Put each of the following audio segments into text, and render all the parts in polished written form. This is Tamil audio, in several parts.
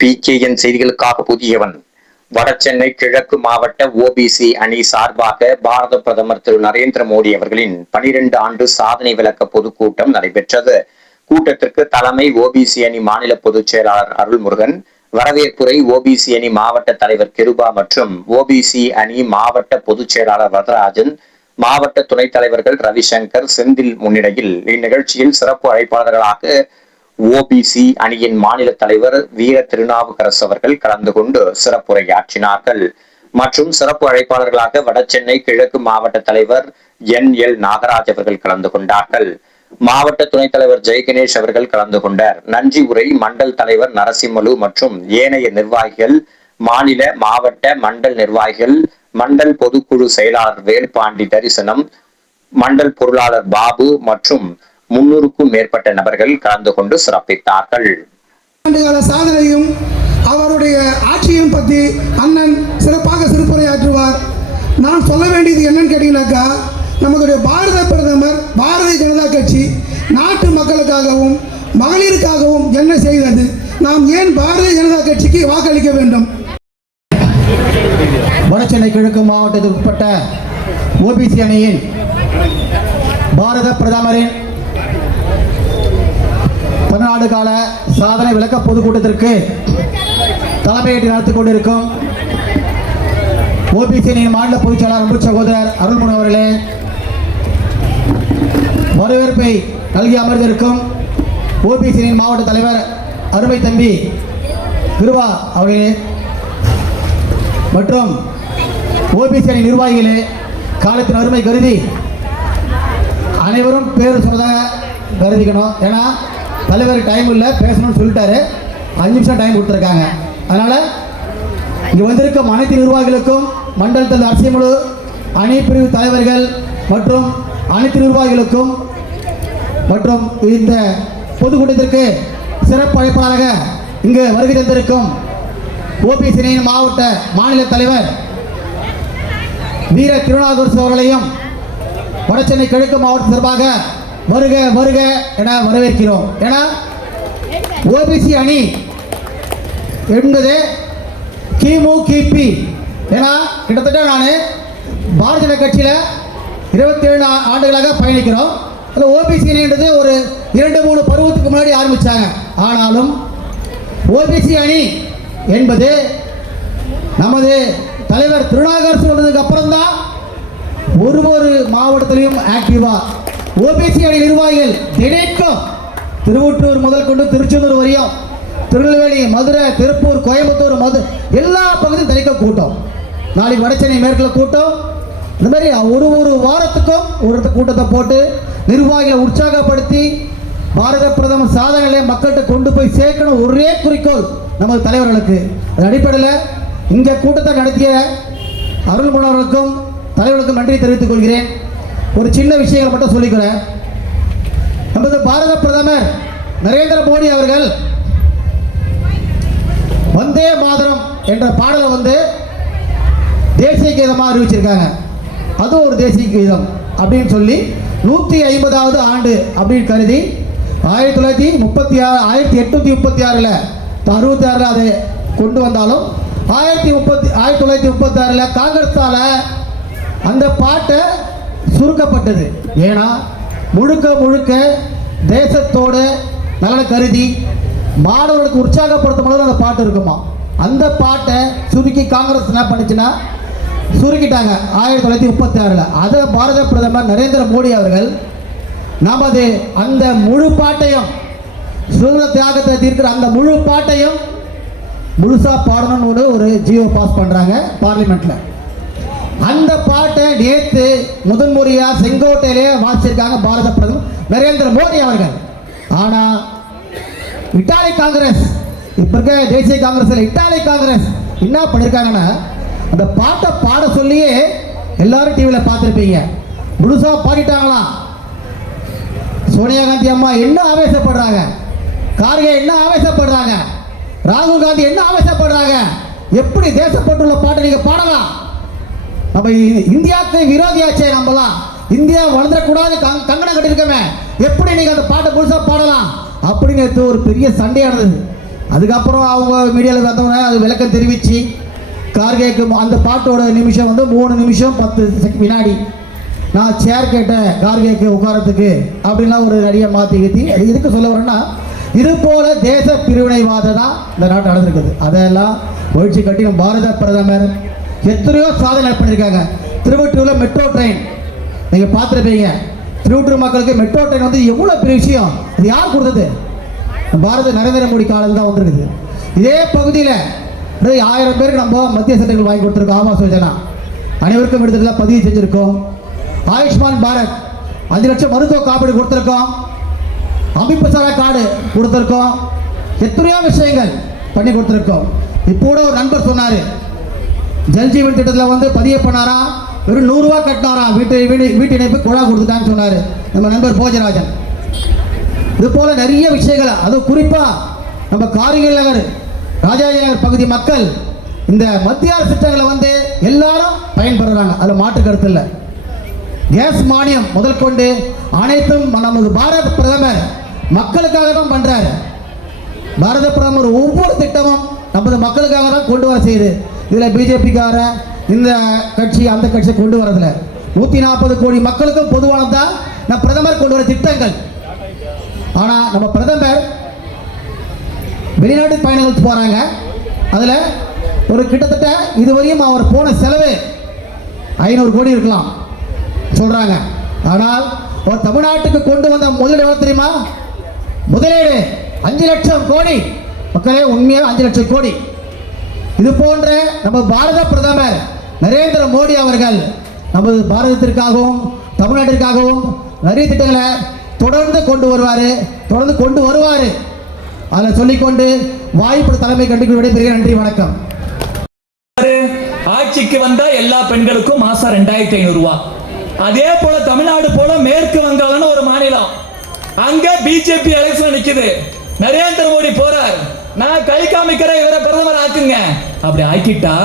பிகேஎன் செய்திகளுக்காக புதியவன். வடசென்னை கிழக்கு மாவட்ட ஓபிசி அணி சார்பாக பாரத பிரதமர் திரு நரேந்திர மோடி அவர்களின் 12 ஆண்டு சாதனை விளக்க பொதுக்கூட்டம் நடைபெற்றது. கூட்டத்திற்கு தலைமை ஓபிசி அணி மாநில பொதுச் செயலாளர் அருள்முருகன், வரவேற்புரை ஓபிசி அணி மாவட்ட தலைவர் கிருபா மற்றும் ஓபிசி அணி மாவட்ட பொதுச் செயலாளர் வரதராஜன், மாவட்ட துணைத் தலைவர்கள் ரவிசங்கர், செந்தில் முன்னிலையில் இந்நிகழ்ச்சியில் சிறப்பு அழைப்பாளர்களாக ஓபிசி அணியின் மாநில தலைவர் வீர திருநாவுக்கரசு அவர்கள் கலந்து கொண்டு சிறப்புரையாற்றினார்கள். மற்றும் சிறப்பு அழைப்பாளர்களாக வடசென்னை கிழக்கு மாவட்ட தலைவர் NL நாகராஜ் அவர்கள் கலந்து கொண்டார்கள். மாவட்ட துணைத் தலைவர் ஜெயகணேஷ் அவர்கள் கலந்து கொண்டார். நன்றி உரை மண்டல் தலைவர் நரசிம்மலு மற்றும் ஏனைய நிர்வாகிகள், மாநில மாவட்ட மண்டல் நிர்வாகிகள், மண்டல் பொதுக்குழு செயலாளர் வேல்பாண்டி தரிசனம், மண்டல் பொருளாளர் பாபு மற்றும் 300க்கும் மேற்பட்ட நபர்கள் கலந்து கொண்டு சிறப்பித்தார்கள். சாதனையும் அவருடைய ஆட்சியும் பற்றி அண்ணன் சிறப்பாக சிறப்புரையாற்றுவார். நான் சொல்ல வேண்டியது என்னன்னு கேட்டீங்கன்னாக்கா, நம்மளுடைய பாரத பிரதமர் பாரதிய ஜனதா கட்சி நாட்டு மக்களுக்காகவும் மகளிருக்காகவும் என்ன செய்தது? நாம் ஏன் பாரதிய ஜனதா கட்சிக்கு வாக்களிக்க வேண்டும்? வடசென்னை கிழக்கு மாவட்டத்தில் உட்பட்ட ஓபிசி அணியின் பாரத பிரதமரின் 14 கால சாதனை விளக்க பொதுக்கூட்டத்திற்கு தலைமையேற்று நடத்தி கொண்டிருக்கும் ஓபிசி அணியின் மாநில பொதுச் செயலாளர் அன்பு சகோதரர் அருள்முருகன் அவர்களே, வரவேற்பை நல்கி அமர்ந்திருக்கும் ஓபிசி அணியின் மாவட்ட தலைவர் அருமை தம்பி கிருபா அவர்களே மற்றும் ஓபிசி அணி நிர்வாகிகளே, காலத்தின் அருமை கருதி அனைவரும் பேர் சொன்னதாக கருதிக்கணும். ஏன்னா தலைவர் டைம் இல்லை, பேசணும்னு சொல்லிட்டாரு. 5 நிமிஷம் டைம் கொடுத்துருக்காங்க. அதனால் இங்கே வந்திருக்கும் அனைத்து நிர்வாகிகளுக்கும், மண்டலத்தில் அரசியல் அணி பிரிவு தலைவர்கள் மற்றும் அனைத்து நிர்வாகிகளுக்கும் மற்றும் இந்த பொதுக்கூட்டத்திற்கு சிறப்பு அழைப்பாளராக இங்கு வருகை தந்திருக்கும் ஓபிசி அணியின் மாவட்ட மாநில தலைவர் வீர திருநாவுக்கரசு அவர்களையும் வடசென்னை கிழக்கு மாவட்ட சார்பாக வருக வருக என வரவேற்கிறோம். ஏன்னா ஓபிசி அணி என்பது கிமு கிபி, ஏன்னா கிட்டத்தட்ட நான் பாரதிய ஜனதா கட்சியில் 27 ஆண்டுகளாக பயணிக்கிறோம். அதில் ஓபிசி அணின்றது ஒரு 2-3 பருவத்துக்கு முன்னாடி ஆரம்பித்தாங்க. ஆனாலும் ஓபிசி அணி என்பது நமது தலைவர் திருநாவுக்கரசு வந்ததுக்கு அப்புறம்தான் ஒரு மாவட்டத்திலையும் ஆக்டிவாக ஓபிசி அணி நிர்வாகிகள் தினைக்கும் திருவொற்றூர் முதல் கொண்டு திருச்செந்தூர் வரையும், திருநெல்வேலி, மதுரை, திருப்பூர், கோயம்புத்தூர், எல்லா பகுதியும் தினைக்கும் கூட்டம். நாளைக்கு வடசென்னை மேற்கில் கூட்டம். இந்த மாதிரி ஒரு வாரத்துக்கும் ஒரு கூட்டத்தை போட்டு நிர்வாகிகளை உற்சாகப்படுத்தி பாரத பிரதமர் சாதனைகளை மக்கள்கிட்ட கொண்டு போய் சேர்க்கணும், ஒரே குறிக்கோள் நமது தலைவர்களுக்கு. அது அடிப்படையில் இங்கே கூட்டத்தை நடத்திய அருள்முருகனுக்கும் தலைவர்களுக்கும் நன்றி தெரிவித்துக் கொள்கிறேன். ஒரு சின்ன விஷயங்களை மட்டும் சொல்லிக்கிறேன். நமது பாரத பிரதமர் நரேந்திர மோடி அவர்கள் வந்தே மாதரம் என்ற பாடலை தேசிய கீதமாக அறிவிச்சிருக்காங்க. அதுவும் ஒரு தேசிய கீதம் அப்படின்னு சொல்லி 150வது ஆண்டு அப்படின்னு கருதி 1836 அதை கொண்டு வந்தாலும் 1936 காங்கிரஸால் அந்த பாட்டை சுருக்கப்பட்டது. ஏன்னா முழுக்க தேசத்தோட நலனை கருதி மாணவர்களுக்கு உற்சாகப்படுத்தும் போது அந்த பாட்டு இருக்குமா. அந்த பாட்டை சுருக்கி காங்கிரஸ் என்ன பண்ணுச்சுன்னா சுருக்கிட்டாங்க 1936. அதை பாரத பிரதமர் நரேந்திர மோடி அவர்கள் நமது அந்த முழு பாட்டையும், சுதந்திர தியாகத்தை தீர்க்கிற அந்த முழு பாட்டையும் முழுசா பாடணும்னு ஒரு ஜியோ பாஸ் பண்றாங்க பார்லிமெண்ட்ல. அந்த பாட்டை நேற்று முதன்முறையாக செங்கோட்டையிலே வாசிச்சிருக்காங்க பாரத பிரதமர் நரேந்திர மோடி அவர்கள். ஆனால் இத்தாலி காங்கிரஸ், இப்போ இருக்க தேசிய காங்கிரஸில் இத்தாலி காங்கிரஸ் என்ன பண்ணியிருக்காங்கன்னா, அந்த பாட்டை பாட சொல்லியே எல்லாரும் டிவியில் பார்த்துருப்பீங்க, முழுசா பாடிட்டாங்களாம். சோனியா காந்தி அம்மா என்ன ஆவேசப்படுறாங்க, கார்கே என்ன ஆவேசப்படுறாங்க, ராகுல் காந்தி என்ன ஆவேசப்படுறாங்க. எப்படி தேசப்பட்டுள்ள பாட்டை நீங்கள் பாடலாம்? நம்ம இந்தியாவுக்கு விரோதியாச்சே, நம்மலாம் இந்தியா வளர்ந்துடக்கூடாது கங்கணம் கட்டிருக்கமே, எப்படி நீங்க அந்த பாட்டை முழுசா பாடலாம் அப்படின்னு ஒரு பெரிய சண்டையானது. அதுக்கப்புறம் அவங்க மீடியாவில் வந்தவங்க அது விளக்கம் தெரிவித்து கார்கேக்கு அந்த பாட்டோட நிமிஷம் வந்து 3 நிமிஷம் 10 வினாடி. நான் சேர் கேட்டேன் கார்கேக்கு உட்காரத்துக்கு அப்படின்லாம் ஒரு நிறைய மாற்றி கீத்தி. அது எதுக்கு சொல்ல வரேன்னா, இது போல தேச பிரிவினைவாதம் தான் இந்த நாட்டு நடந்திருக்குது. அதெல்லாம் ஒழிச்சு கட்டி நம்ம பாரத பிரதமர் எத்தனையோ சாதனை பண்ணியிருக்காங்க. திருவொற்றியூரில் மெட்ரோ ட்ரெயின் நீங்கள் பார்த்துருப்பீங்க. திருவொற்றியூர் மக்களுக்கு மெட்ரோ ட்ரெயின் வந்து எவ்வளோ பெரிய விஷயம். அது யார் கொடுத்தது? பாரத நரேந்திர மோடி காலம் தான் வந்துருக்குது. இதே பகுதியில் 1000 பேருக்கு நம்ம மத்திய சட்டங்கள் வாங்கி கொடுத்துருக்கோம். ஆவாஸ் யோஜனா அனைவருக்கும் எடுத்துக்கலாம் பதிவு செஞ்சுருக்கோம். ஆயுஷ்மான் பாரத் 5 லட்சம் மருத்துவ காப்பீடு கொடுத்துருக்கோம். அமைப்பு சாரா கார்டு கொடுத்துருக்கோம். எத்தனையோ விஷயங்கள் பண்ணி கொடுத்துருக்கோம். இப்போ கூட ஒரு நண்பர் சொன்னார், ஜல்ஜீவன் திட்டத்தில் வந்து பதிவு பண்ணாரா, வெறும் 100 ரூபா கட்டினாரா, வீட்டு இணைப்பு குழா கொடுத்துட்டான்னு சொன்னார் நம்ம நண்பர் போஜராஜன். இது போல நிறைய விஷயங்கள், அதுவும் குறிப்பாக நம்ம காரிங்கல் நகர் ராஜாஜி நகர் பகுதி மக்கள் இந்த மத்திய அரசு திட்டங்களை வந்து எல்லாரும் பயன்படுறாங்க. அதில் மாற்று கருத்து இல்லை. கேஸ் மானியம் முதல் கொண்டு அனைத்தும் நமது பாரத பிரதமர் மக்களுக்காக தான் பண்றாரு. பாரத பிரதமர் ஒவ்வொரு திட்டமும் நமது மக்களுக்காக தான் கொண்டு வர செய்யுது. இதில் பிஜேபிக்கார இந்த கட்சி அந்த கட்சியை கொண்டு வரதில்லை. 140 கோடி மக்களுக்கும் பொதுவானதான் நம்ம பிரதமர் கொண்டு வர திட்டங்கள். ஆனால் நம்ம பிரதமர் வெளிநாட்டு பயணங்களுக்கு போகிறாங்க. அதில் ஒரு கிட்டத்தட்ட இதுவரையும் அவர் போன செலவு 500 கோடி இருக்கலாம் சொல்கிறாங்க. ஆனால் ஒரு தமிழ்நாட்டுக்கு கொண்டு வந்த முதலீடு எவ்வளோ தெரியுமா? முதலீடு 5 லட்சம் கோடி. மக்களே, உண்மையாக 5 லட்சம் கோடி. இது போன்ற நம்ம பாரத பிரதமர் நரேந்திர மோடி அவர்கள் நமது பாரதத்திற்காகவும் தமிழ்நாட்டிற்காகவும் நிறைய திட்டங்களை தொடர்ந்து கொண்டு வருவார். அதை சொல்லிக்கொண்டு வாய்ப்பு தலைமை கண்டிப்பு விடைபெறுகிறேன். நன்றி, வணக்கம். ஆட்சிக்கு வந்தா எல்லா பெண்களுக்கும் மாசம் 2500 ரூபாய். அதே போல தமிழ்நாடு போல மேற்கு வங்காளம்னு ஒரு மாநிலம், அங்க பிஜேபி எலெக்ஷன் நிக்குது. நரேந்திர மோடி போறார், நான் கை காமிக்கிறேன், இவரை பிரதமர் ஆக்குங்க. அப்படி ஆக்கிட்டா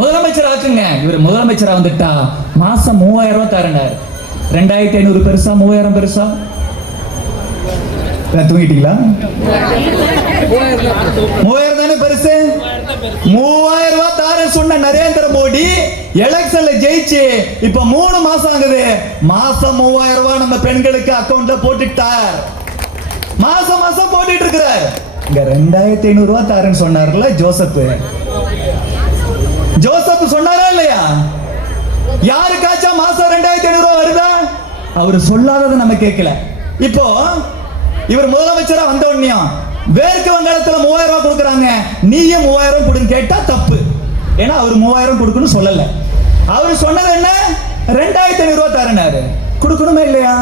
முதலமைச்சர் ஆக்குங்க. இவர் முதலமைச்சரா வந்துட்டா மாசம் 3000 ரூபாய் தரனார். 2500 பெருசா 3000 பெருசா? தூங்கிட்டீங்களா? 3000 தானே பெருசு. 3000 ரூபாய் தாரேன்னு சொன்ன நரேந்திர மோடி எலெக்ஷன்ல ஜெயிச்சு இப்ப 3 மாசம் ஆகுது. மாசம் 3000 ரூபாய் நம்ம பெண்களுக்கு அக்கவுண்ட்ல போட்டுட்டார். மாசம் மாசம் போட்டுட்டு இருக்கிறார். இங்க 2500 ரூபாய் தாரேன்னு சொன்னார்ல ஜோசப் சொன்னாரா இல்லையா? யாருக்காச்சும் மாசம் 2500 ரூபாய் வருதா? அவர் சொல்லாததை நம்ம கேட்கல. இப்போ இவர் முதலமைச்சரா வந்த உடனே மேற்கு வங்காளத்துல 3000 ரூபாய் கொடுக்குறாங்க, நீயே 3000 கொடுன்னு கேட்டா தப்பு. ஏன்னா அவர் 3000 கொடுக்கணும் சொல்லல. அவர் சொன்னது என்ன? 2500 ரூபாய் தரனாரு. கொடுக்கணுமா இல்லையா?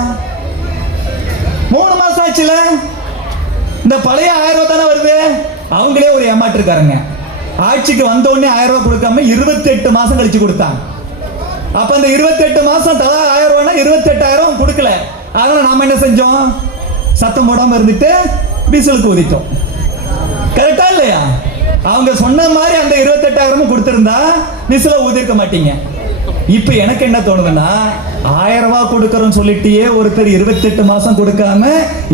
3 மாசம் ஆச்சுல. இந்த பழைய 1000 ரூபாய் தானே வருது. அவங்களே ஒரு ஏமாற்றிருக்காருங்க. ஆட்சிக்கு வந்த உடனே 1000 ரூபாய் கொடுக்காம 28 மாசம் கழிச்சு கொடுத்தாங்க. அப்ப அந்த 28 மாசம் தலா 1000 ரூபாய்னா 28000 கொடுக்கல. அதனால நாம என்ன செஞ்சோம்? சத்தம் போடாம இருந்துட்டு விசிலுக்கு ஊதிட்டோம். கரெக்டா இல்லையா? அவங்க சொன்ன மாதிரி அந்த 28000 கொடுத்திருந்தா விசில ஊதிருக்க மாட்டீங்க. இப்ப எனக்கு என்ன தோணுதுன்னா, 1000 ரூபாய் கொடுக்கறோம்னு சொல்லிட்டே ஒருத்தர் 28 மாசம் கொடுக்காம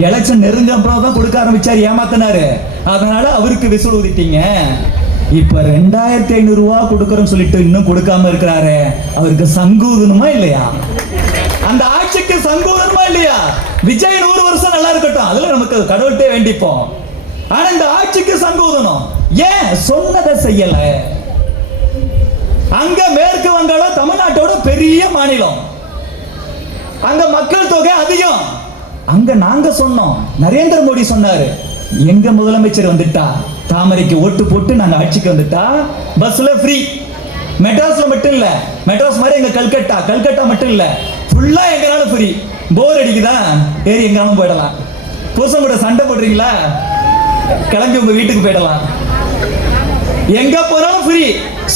எலெக்ஷன் நெருங்க அப்புறம் தான் கொடுக்க ஆரம்பிச்சார், ஏமாத்தினாரு. அதனால அவருக்கு விசில் ஊதிட்டீங்க. இப்ப 2500 ரூபாய் கொடுக்கறோம்னு சொல்லிட்டு இன்னும் கொடுக்காம இருக்கிறாரு, அவருக்கு சங்கூதணுமா இல்லையா? அந்த ஆட்சிக்கு சங்கூதணுமா இல்லையா? விஜய் 100 வருஷம் நல்லா இருக்கட்டும், அதுல நமக்கு கடவுள்கிட்டே வேண்டிப்போம். ஆனா இந்த ஆட்சிக்கு சங்கூதணும். ஏன் சொன்னதை செய்யல? அங்க மேற்கு வங்காளம் தமிழ்நாட்டோட பெரிய மாநிலம், அங்க மக்கள் தொகை அதிகம். அங்க நாங்க சொன்னோம், நரேந்திர மோடி சொன்னாரு, எங்க முதலமைச்சர் வந்துட்டா தாமரைக்கு ஓட்டு போட்டு நாங்க ஆட்சிக்கு வந்துட்டா பஸ்ல ஃப்ரீ. மெட்ராஸ்ல மட்டும் இல்ல, மெட்ராஸ் மாதிரி எங்க கல்கட்டா மட்டும் இல்ல, ஃபுல்லா எங்கனாலும் ஃப்ரீ. போர் அடிக்குதா ஏறி எங்காலும் போயிடலாம். புருஷன் கூட சண்டை போடுறீங்களா, கிளம்பி உங்க வீட்டுக்கு போயிடலாம். எங்க போனாலும் ஃப்ரீ.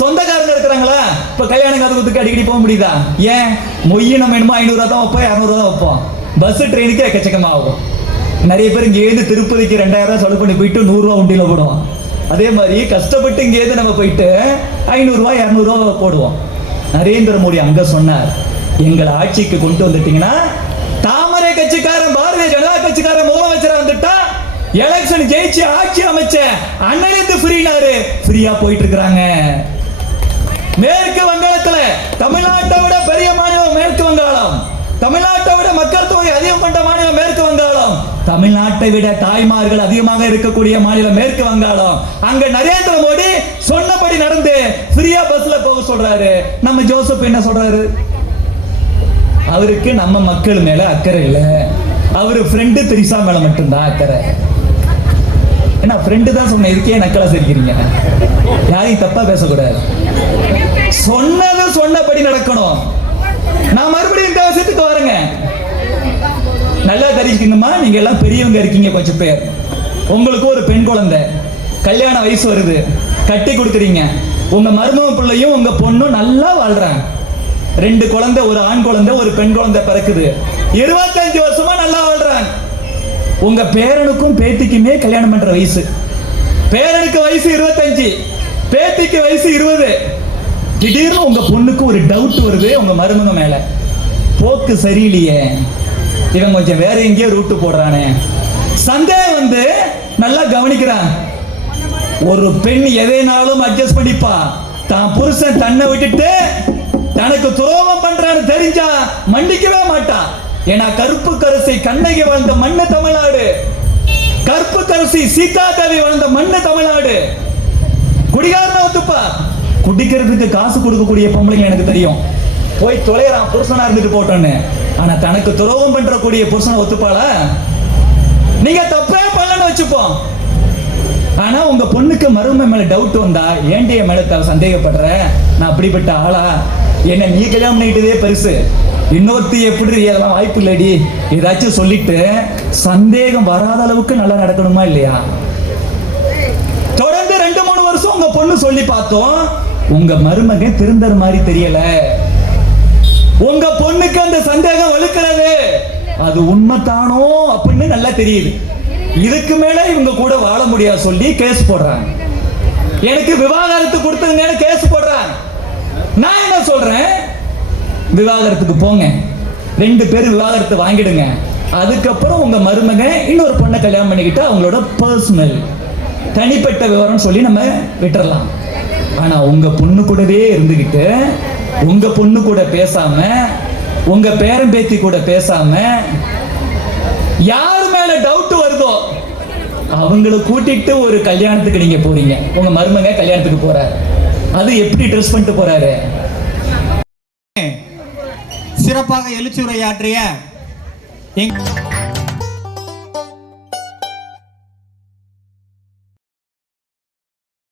சொந்தக்காரங்க இருக்கிறாங்களா, இப்ப கல்யாணம் காதுகுத்துக்கு அடிக்கடி போக முடியுதா? ஏன்? மொய் நம்ம என்னமோ 500 ரூபா தான் வைப்போம், 200 ரூபா தான் வைப்போம். பஸ் ட்ரெயினுக்கு எக்கச்சக்கமா ஆகும். நிறைய பேர் இங்க ஏது திருப்பதிக்கு 2000 ரூபாய் செலவு பண்ணி போயிட்டு 100 ரூபா உண்டியில போடுவோம். அதே மாதிரி கஷ்டப்பட்டு இங்க ஏது நம்ம போயிட்டு 500 ரூபாய் 200 ரூபாய் போடுவோம். நரேந்திர மோடி அங்க சொன்னார், எங்களை ஆட்சிக்கு கொண்டு வந்துட்டீங்கன்னா தாமரை கட்சிக்காரன் பாரதிய ஜனதா கட்சிக்காரன் முதலமைச்சரா வந்துட்டா எலெக்ஷன் எலெக்ஷன் ஜெயிச்சு ஆட்சி அமைச்ச அண்ணனுக்கு ஃப்ரீனாரு, ஃப்ரீயா போயிட்டு இருக்கிறாங்க. மேற்கு வங்காளத்துல தமிழ்நாட்டை விட பெரிய மாநிலம் மேற்கு வங்காளம், தமிழ்நாட்டை விட மக்கள் தொகை அதிகம் கொண்ட மாநிலம் மேற்கு வங்காளம், தமிழ்நாட்டை விட தாய்மார்கள் அதிகமாக இருக்கக்கூடிய மாநிலம் மேற்கு வங்காளம். அங்க நரேந்திர மோடி சொன்னபடி நடந்து ஃப்ரீயா பஸ்ல போக சொல்றாரு. நம்ம ஜோசப் என்ன சொல்றாரு? அவருக்கு நம்ம மக்கள் மேல அக்கறை இல்ல, அவரு ஃப்ரெண்டு திரிசா மேல மட்டும்தான் அக்கறை. என்ன ஃப்ரெண்டு தான் சொன்ன, இதுக்கே நக்கலா சிரிக்கிறீங்க? யாரையும் தப்பா பேசக்கூடாது, சொன்னது சொன்னபடி நடக்கணும். நான் மறுபடியும் இந்த விஷயத்துக்கு வரேங்க. நல்லா தெரிஞ்சுக்கணுமா, நீங்க எல்லாம் பெரியவங்க இருக்கீங்க கொஞ்சம் பேர். உங்களுக்கு ஒரு பெண் குழந்தை கல்யாண வயசு வருது, கட்டி கொடுக்குறீங்க. உங்க மருமக பிள்ளையும் உங்க பொண்ணும் நல்லா வாழ்றாங்க. 2 குழந்தை, ஒரு ஆண் குழந்தை ஒரு பெண் குழந்தை பிறக்குது. 25 வருஷமா நல்லா வாழ்றாங்க. உங்க பேரனுக்கும் பேத்திக்குமே கல்யாணம் பண்ற வயசு. பேரனுக்கு வயசு 25, பேத்திக்கு வயசு 20. திடீர்னு உங்க பொண்ணுக்கு ஒரு டவுட் வருது உங்க மருமக மேல. போக்கு சரியில்லையே, இவன் கொஞ்சம் வேற எங்கேயோ ரூட்டு போடுறானே. சந்தேகம் வந்து நல்லா கவனிக்கிறான். ஒரு பெண் எதைனாலும் அட்ஜஸ்ட் பண்ணிப்பா. தான் புருஷன் தன்னை விட்டுட்டு தனக்கு துரோகம் பண்றான்னு தெரிஞ்சா மன்னிக்கவே மாட்டான். ஏன்னா கருப்பு கரசி கண்ணகி வாழ்ந்த மண்ணு தமிழ்நாடு, கருப்பு கரசி சீதா தேவி வாழ்ந்த மண்ணு தமிழ்நாடு. குடிகாரன ஒத்துப்பா. குடிக்கிறதுக்கு காசு கொடுக்கக்கூடிய பொம்பளைங்க எனக்கு தெரியும், போய் தொலைறான் புருஷனா இருந்துட்டு போட்டோன்னு. ஆனா தனக்கு துரோகம் பண்றக்கூடிய புருஷனை ஒத்துப்பாளா? நீங்க தப்பே பண்ணலன்னு வச்சுப்போம். ஆனா உங்க பொண்ணுக்கு மருமக மேல டவுட் வந்தா, ஏண்டிய மேல சந்தேகப்படுற, நான் அப்படிப்பட்ட ஆளா, என்ன நீ கல்யாணம் பண்ணிட்டதே பெருசு, இன்னொருத்தி எப்படி அதெல்லாம் வாய்ப்பு இல்லடி, ஏதாச்சும் சொல்லிட்டு சந்தேகம் வராத அளவுக்கு நல்லா நடக்கணுமா இல்லையா? தொடர்ந்து 2-3 வருஷம் உங்க பொண்ணு சொல்லி பார்த்தோம், உங்க மருமக திருந்தற மாதிரி தெரியல. உங்க பொண்ணுக்கு அந்த சந்தேகம் வலுக்கிறது, அது உண்மைதானோ அப்படின்னு நல்லா தெரியுது. இதுக்கு மேல இவங்க கூட வாழ முடியாது சொல்லி கேஸ் போடுறாங்க. எனக்கு விவாகரத்து கொடுத்துருங்கன்னு கேஸ் போடுறாங்க. நான் என்ன சொல்றேன், விவாகரத்துக்கு போங்க, 2 பேரும் விவாகரத்து வாங்கிடுங்க. அதுக்கப்புறம் உங்க மருமக இன்னொரு பொண்ணை கல்யாணம் பண்ணிக்கிட்டு அவங்களோட பர்சனல் தனிப்பட்ட விவரம் சொல்லி நம்ம விட்டுறலாம். ஆனா உங்க பொண்ணு கூடவே இருந்துகிட்டு, உங்க பொண்ணு கூட பேசாம, உங்க பேரன் பேத்தி கூட பேசாம, யார் மேல டவுட் வருதோ அவங்களை கூட்டிட்டு ஒரு கல்யாணத்துக்கு நீங்க போறீங்க. உங்க மருமக கல்யாணத்துக்கு போறாரு, அது எப்படி ட்ரெஸ் பண்ணிட்டு போறாரு? சிறப்பாக எழுச்சியுரையாற்றிய